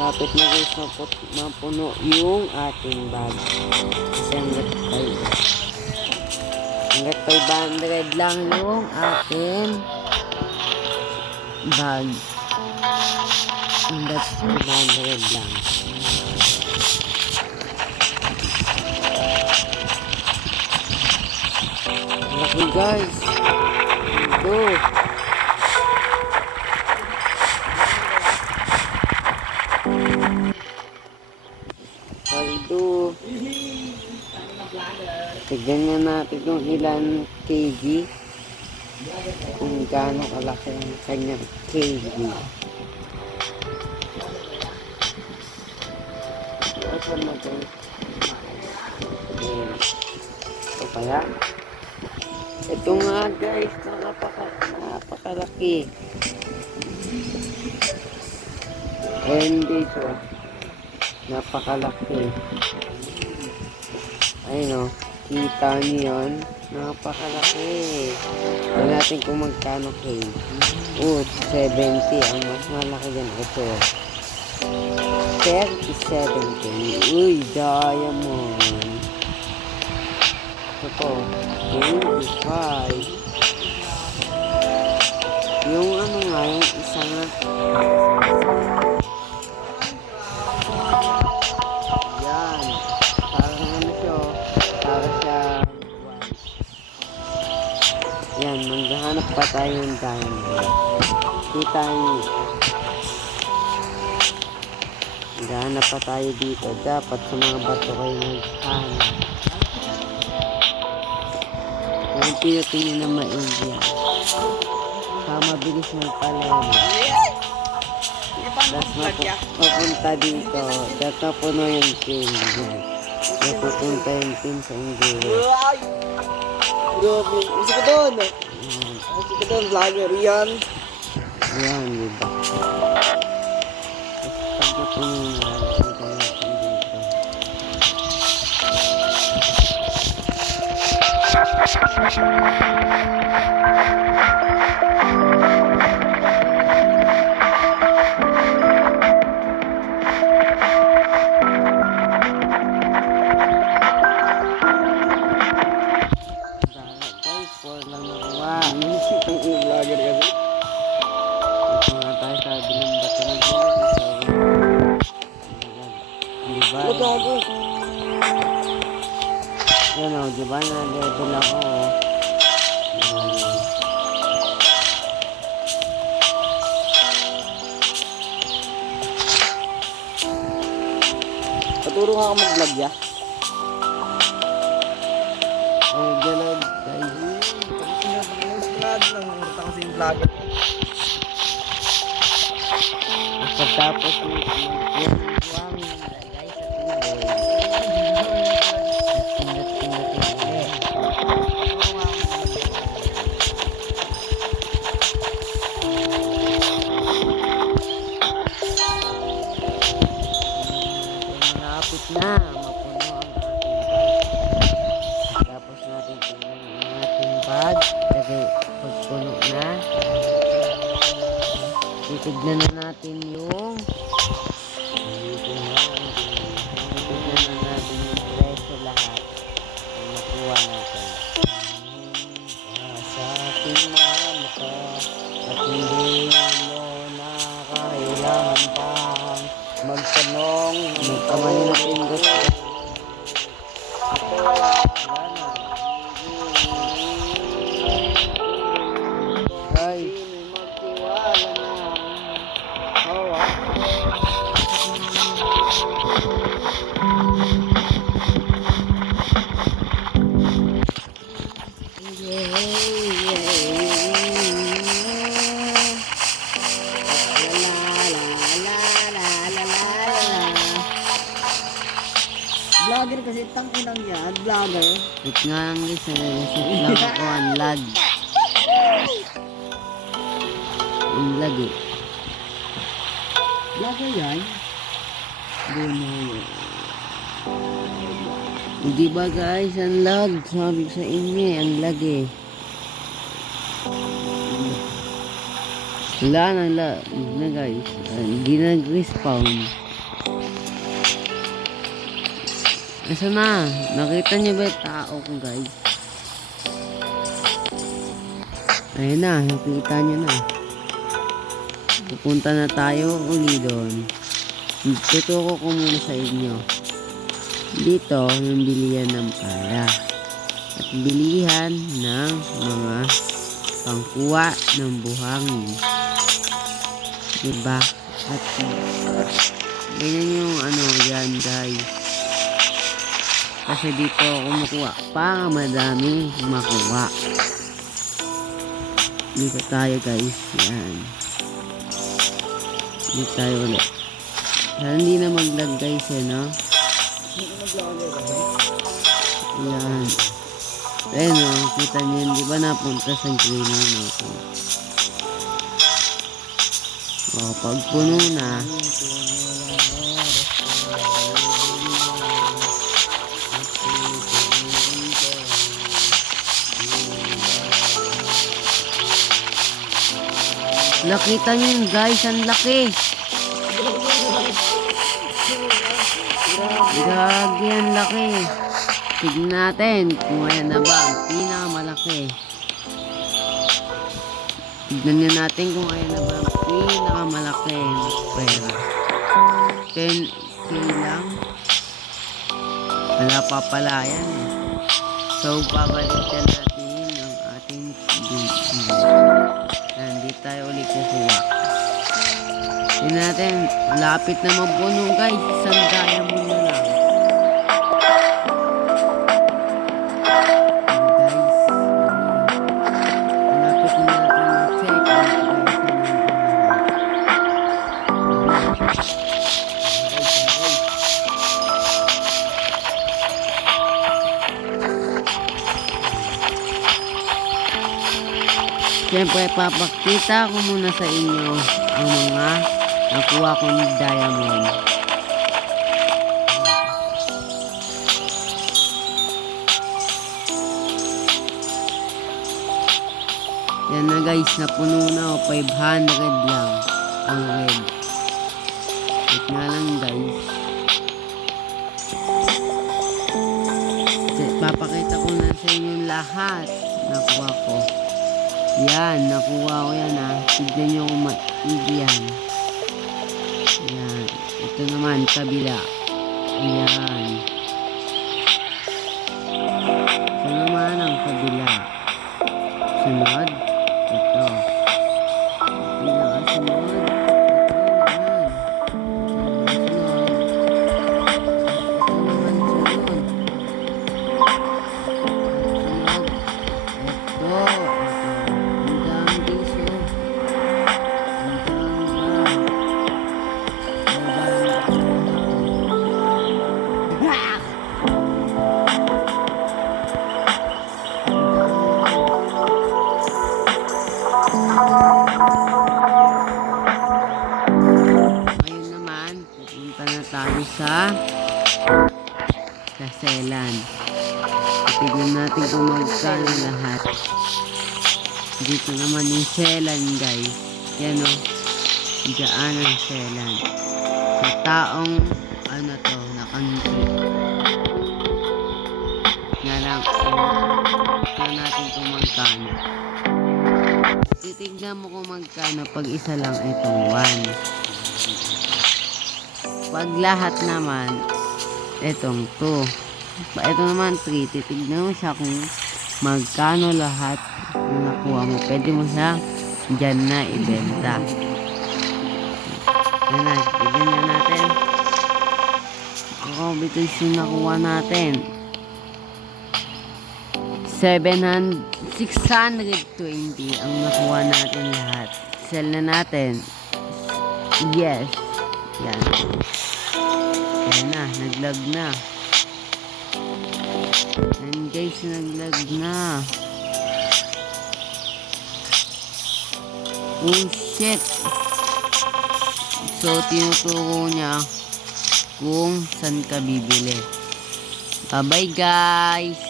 Lapit na guys mapuno yung ating bag. Kasi hanggat 500 lang yung ating bag. Hanggat 500 lang. Laki guys. Ito. Paldo. Tignan nga natin kung ilan kg. Kung gaano kalaki ang kanyang kg. Ito na ito. Ito kaya. Ito nga guys, napakalaki. And dito, napakalaki. Ayun o, kita niyo yun. Napakalaki. Tignan natin kung magkano kg. 70. Ang mas malaki dyan. Ito. 37 kg. Uy, diamond. Ito. 25. Yung ano nga, yung isa nga. Yan. Parang ano siya. Parang siya. Yan, maghahanap pa tayo ng diamond. Kita niyo. Maghahanap pa tayo dito. Dapat sa mga bato kayo maghahanap. Yung pinatingin na maigi. Mabilis magpalema. Tapos mapunta dito. Dito puno yung pin. Napupunta yung pin sa inggit. Gusto ko doon. Gusto ko doon, vlogger yan. Ayan, diba? Tapos pag napuno nga, nakita natin dito. Vlogger kasi. Ito nga tayo sa bilang bato ng gulog. Diba? Yan o, diba na-level ako o. Paturo nga ako mag-vlog ya. Ay, galag guys. Nangungurutan kasi yung vlogger. Pagkatapos yung buwangin nilagay sa tubig. Pindot-pindotin ulit. Malapit na mapuno ang ating bag. Tapos natin tingnan ang ating bag. Kasi pagpuno na, titignan na natin yung presyo lahat ang nakuha natin. Sa ating mga mata at hindi mo na kailangan pang magtanong kamay na pindot. Guys, Vlogger kasi tangkinang yan, vlogger. wait nga lang guys, lang ako ang lag. Ang lag eh. Vlogger yan. Hindi ba guys, ang lag? Sabi ko sa inyo eh, ang lag eh. Wala na guys, hindi nag-respawn. Asa na? Nakita niyo ba yung tao ko, guys? Ayun na, nakita niyo na. Pupunta na tayo uli doon. Tuturo ko muna sa inyo. Dito, yung bilihan ng pala. At bilihan ng mga pangkuha ng buhangin. Diba? At ganyan yung ano yan, guys. Kasi dito kumukuha para madami makuha. Dito tayo, guys. Yan. Dito tayo ulit. Sana hindi na mag-lag, guys, no? Yan. Ayun, no? Kita nyo yun. Di ba napunta sa green na ako? O, pag puno na, nakita nyo yun, guys, ang laki. Gagi, ang laki. Tignan natin kung ayan na ba ang pinakamalaki. Tignan nyo natin kung ayan na ba ang pinakamalaki na pera. 10K lang. Wala pa pala yan. So, babalikan natin yun ang ating video. Hindi tayo ulit kukuha. Tignan natin, lapit na mapuno, guys. Isang diamond na lang. Lapit na natin ma-check. Siyempre, papakita ko muna sa inyo ang mga nakuha ko ng diamond. Yan na, guys, napuno na o 500 lang ang red. Wait nga lang, guys. Papakita ko na sa inyo lahat nakuha ko. Yan, nakuha ko yan, ha. Tignan nyo kung maigiyan. Yan. Ito naman, kabila. Yan. Ito naman ang kabila. Sunod. Ito. Pinakasunod. Tayo sa selan. Tignan natin kung magkano lahat. Dito naman yung selan, guys. Yan o. Diyan ang selan. Sa taong ano to, na country. Nga lang, tignan natin kung magkano. Titignan mo kung magkano pag isa lang itong 1. Pag lahat naman, itong 2. Ito naman 3. Titignan mo siya kung magkano lahat yung nakuha mo. Pwede mo siya dyan na ibenta. Yan na, tignan natin. Ako, because yung nakuha natin. 620 ang nakuha natin lahat. Sell na natin. Yes. Yan. Yan na, naglag na. Yan, guys, naglag na. Oh shit. So tinuturo niya kung saan ka bibili. Bye bye, guys.